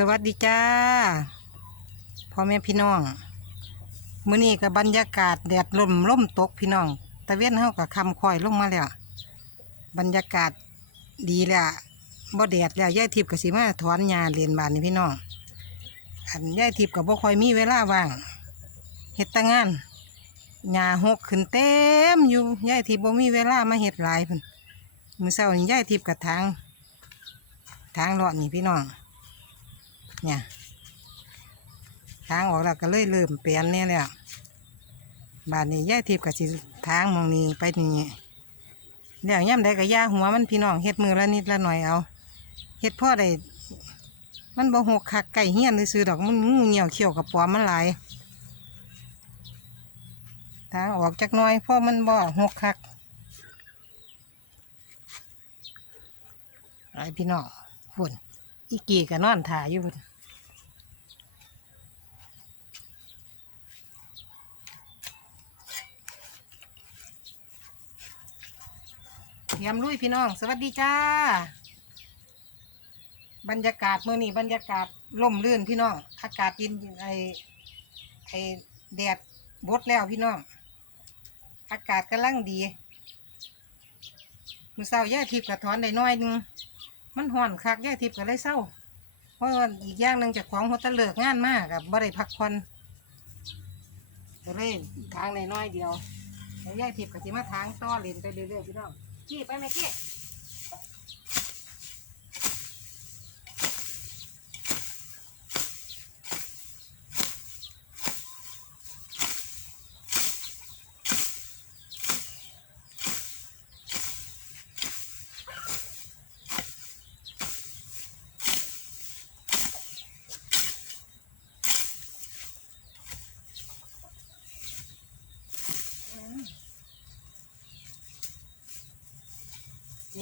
สวัสดีจ้าพ่อแม่พี่น้องมื้อนี้กับบรรยากาศแดดลมล่มตกพี่น้องตะเวนเฮากับคำคอยลงมาแล้วบรรยากาศดีแล้วบ่แดดแล้วยายทิพย์กับสิมาถอนหญ้าเรียนบานนี่พี่น้องอันยายทิพย์กับบ่คอยมีเวลาว่างเฮ็ดแตงานหญ้าหกขึ้นเต็มอยู่ยายทิพย์บ่มีเวลามาเฮ็ดหลายพุ่นมื้อเช้านี่ยายทิพย์กับทาง ทางเลาะนี่พี่น้อง เนี่ยทางออกแล้วก็เลยเริ่มเปลี่ยนเนี่ยแหละบาดนี้ย่าทิพย์กับสิทางมองนี้ไปนี่แล้วย่ำใดก็ย่าหัวมันพี่น้องเฮ็ดมือละนิดละหน่อยเอาเฮ็ดพ่อได้มันบ่หกคักไก่เฮี้ยนซื้อดอกมันงูเหี่ยวเขียวกับปอมมันหลายทางออกจักหน้อยพราะมันบ่หกคักหลายพี่น้องฝุ่นอีกีก็นอนถ่ายอยู่พุ่น เตรียมลุยพี่น้อง สวัสดีจ้า บรรยากาศเมื่อนี้บรรยากาศล่มลื่นพี่น้อง อากาศเย็นไอไอแดดบดแล้วพี่น้อง อากาศกำลังดีมือเศร้าแย่ทิพย์กระถอนได้น้อยหนึงมันห่อนคักแย่ทิพย์ก็เลยเศร้า เพราะว่าอีกอย่างหนึ่งจากของเขาตะเลิกงานมากกับบ่ได้พักผ่อนก็เลยทางในน้อยเดียวแล้วแย่ทิพย์ก็สิมาทางต่อเล่นไปเรื่อยๆพี่น้อง กี้ไปไหมกี้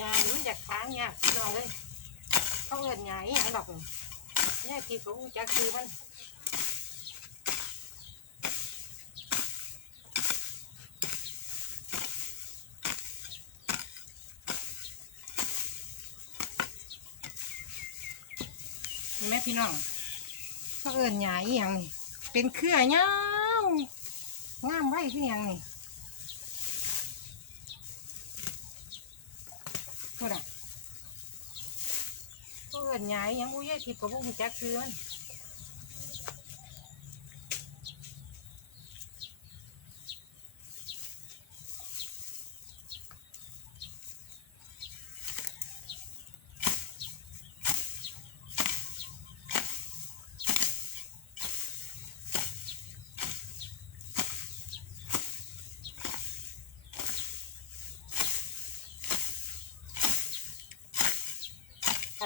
ยายมันอยากค้างยาพี่น้องเลยเขาเอินยายอหย่างดอกแย่ย์ก็รู้จักคือมันเห็นไหมพี่น้องเขาเอิญหยาอหย่างนี่เป็นเครือเงาวงามไว้คืออย่างนี่พูดอะ เขาเอิญหยาอหย่างบุ้ยทิพย์กับบุ้งจักคือมัน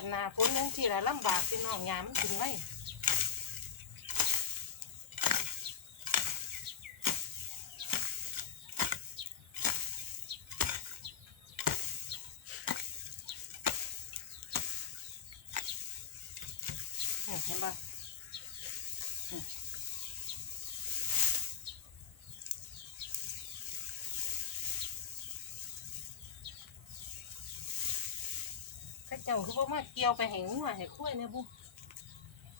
นนาฝนยังที่ละลำบากพี่น้องยามถึงไว้เนี่ยเห็นปะ ข้า เจ้าคือว่ามาเกี่ยวไปแห่งหัวแห่คุ้ยเนี่ยบุ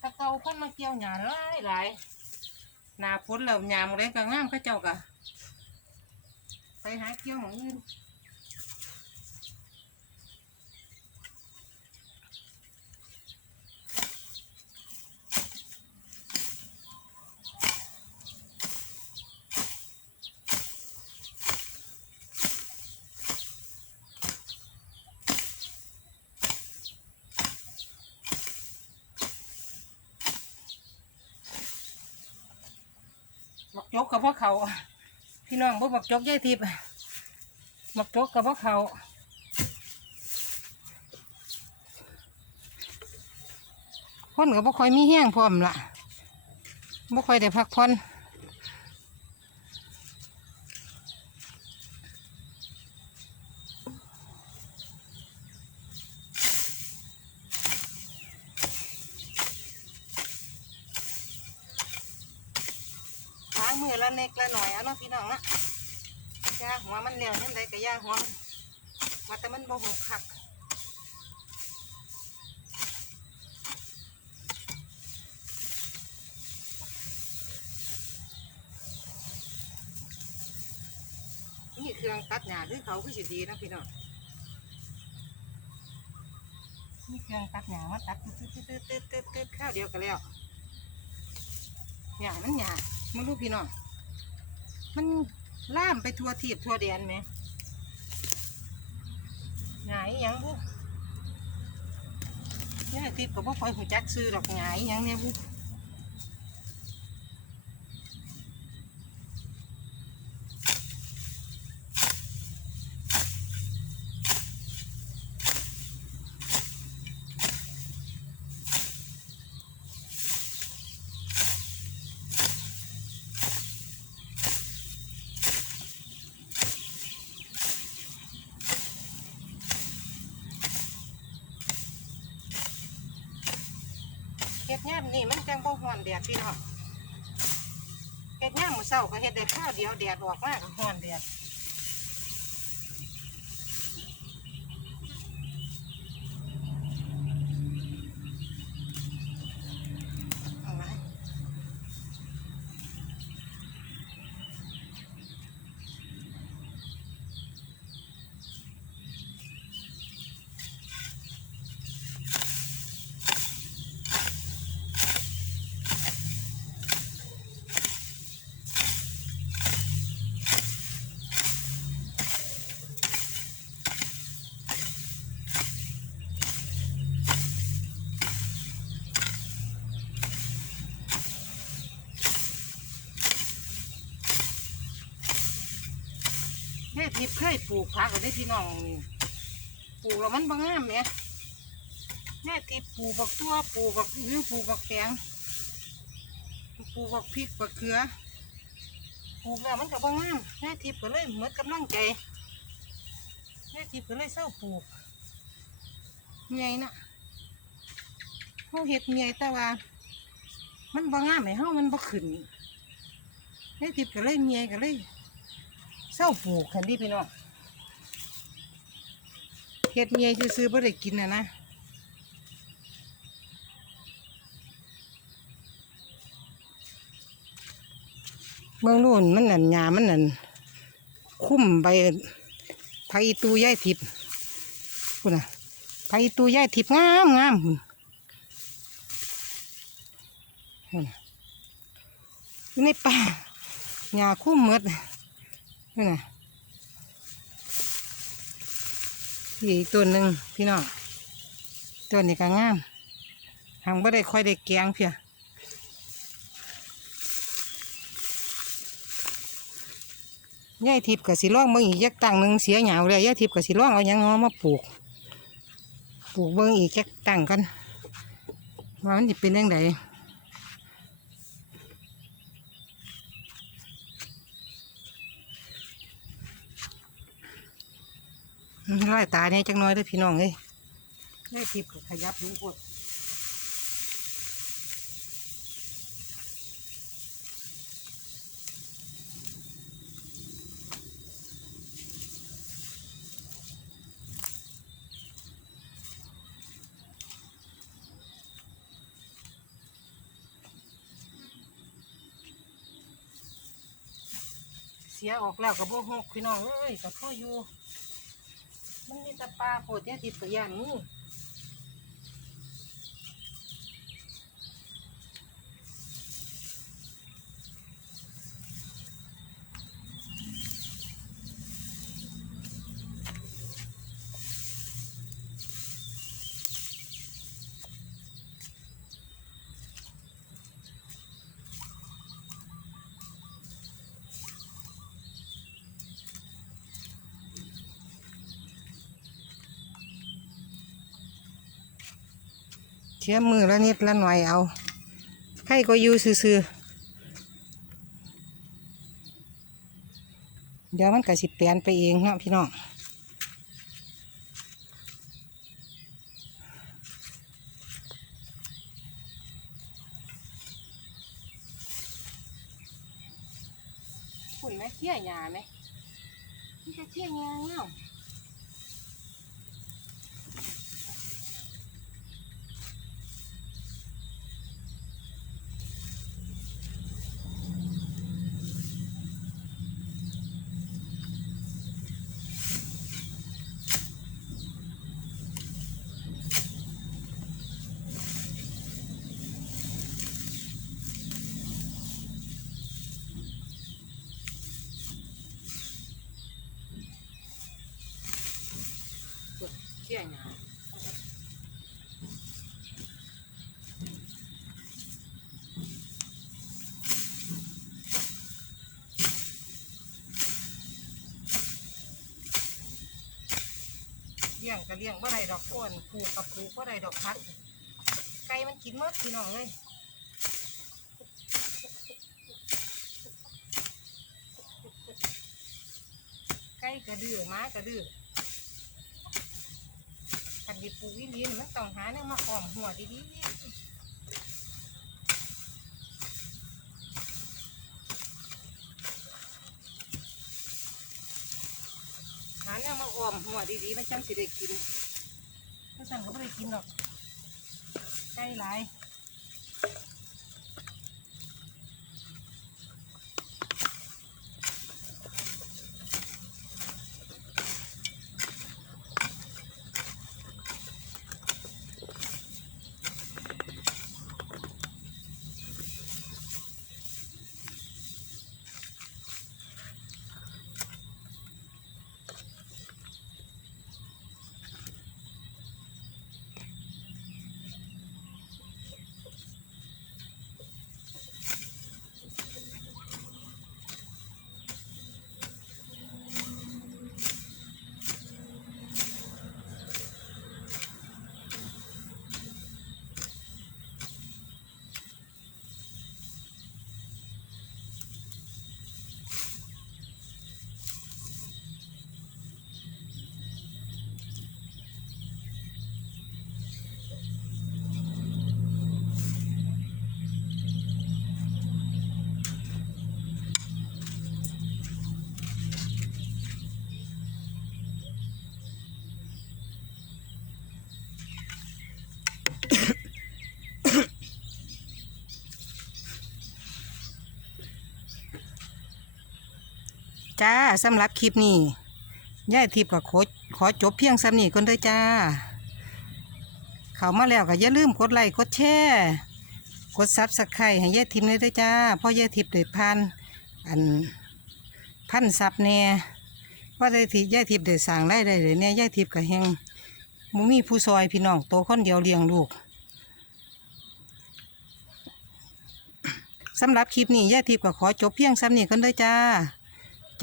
ถ้าเกาคนมาเกี่ยวหยาหลายหลายนาฝนแล้วหยามอะไรก็งามเข้าเจ้ากะไปหาเกี่ยวของอื่น จกกับพวกเขา พี่น้องบ่บักจกยายทิพย์บักจกกับพวกเขาคนก็บ่ค่อยมีแห้งพร้อมล่ะบ่ค่อยได้พักผ่อนะพี่น้องนะยาหัวมันเหนียวยังไงกับยาหัวมันมาแต่มันบ่หกขักนี่เครื่องตัดหญ้าคือเขาคือสิดีนะพี่น้องนี่เครื่องตัดหญ้ามาตัดตึ๊ดตึ๊ดตึ๊ดตึ๊ดตึ๊ดข้าวเดียวกันแล้วหญ้ามันหญ้ามันรู้พี่น้อง มันล่ามไปทั่วทีบทั่วเดียนไหมหญ้าอีหยังบุเนี่ยทิพย์ก็บ่ค่อยหูจักซื้อดอกหงาอีหยังเนี่ยบุ ย่มนี่มันจังบ่ห่อนแดดพี่น้องเฮ็ดยามมื้อเช้าก็เฮ็ดได้ข้าวเดียวแดดออกมาก็ห่อนแดด ทิพย์เคยปลูกผักก็ได้พี่น้องนี่ปลูกแล้วมันบ่งามแหมแม่ทิพย์ปลูกบักตัวปลูกบักอื้อปลูกบักแตงปลูกบักพริกบักเขือปลูกแล้วมันก็บ่งามแม่ทิพย์ก็เลยเหมดกำลังใจแม่ทิพย์ก็เลยเศร้าปลูกเมียนะเฮาเฮ็ดเมียแต่ว่า มันบ่งามให้เฮามันบ่ขึ้นแม่ทิพย์ก็เลยเมียก็เลย ศร้าปลูกคันนี้พี่น้องเฮ็ดเมียซื้อๆบ่ได้กินนะนะเมืองนู่นมันนั่นหญ้ามันนั่นคุ้มใบไผ่ตูย่ายทิพย์พุ่นน่ะไผ่ตูย่ายทิพย์งามงามพุ่นพุ่นน่ะอยู่ในป่าหญ้าคุ้มหมด นี่นะอีกตัวหนึ่งพี่น้องตัวนี้ก็งามทางบ่ได้ค่อยได้แกงเพียยายทิพย์กับสิร่องเบิ่งอีกยักตั้งหนึ่งเสียเหงาเลยยายทิพย์กับสิร่องเอายังเอมาปลูก ปลูกเบิ่งอีกยักตั้งกันว่ามันจะเป็นยังไง ไล่ตาเนี่ยจังน้อยด้วยพี่น้องเอ้ยได้ทิพย์ขยับลุงพดเสียออกแล้วกับพวกหกพี่น้องเอ้ยกับพ่ออยู่ จะปลาโพดเนี่ยติดตัวอย่างนี่ เชื่อมือละนิดละหน่อยเอาใครก็อยู่ซื่อๆเดี๋ยวมันก็สิเปลี่ยนไปเองเนาะพี่น้องคุณไหมเที่ยหยาไหมนี่จะเที่ยหยาเนา งเลี้ยงก็เลี้ยงบ่ไรดอกอ้วนผูกกับผูกบ่ไรดอกพัดไก่มันกินหมดพี่น้องเลยไก่กระดื้อม้ากระดือ ดิปูวิลีนมันต้องหาเนี่ยมาหอมหัวดีๆหาเนี่ยมาหอมหัวดีๆมันจังสิได้กินถ้าสั่งก็ไม่ได้กินหรอกใกล้หลาย จ้าสำหรับคลิปนี้ย่ายทิพย์กับโคขอจบเพียงสำนี้ก่อนเด้อจ้า เขามาแล้วก็อย่าลืมกดไลค์กดแชร์กดซับสไครต์ให้ย่ายทิพย์เลยเด้อจ้าเพราะย่ายทิพย์ได้ผ่านอันพันซับแน่ว่าได้ที่ย่ายทิพย์ได้สั่งได้ได้เลยเนี่ยย่ายทิพย์ก็แหงมุมีผู้ซอยพี่น้องโตคนเดียวเลี้ยงลูกสำหรับคลิปนี้ย่ายทิพย์ก็ขอจบเพียงสำนี้ก่อนเด้อจ้า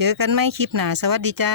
เจอกันไม่คลิปหนาสวัสดีจ้า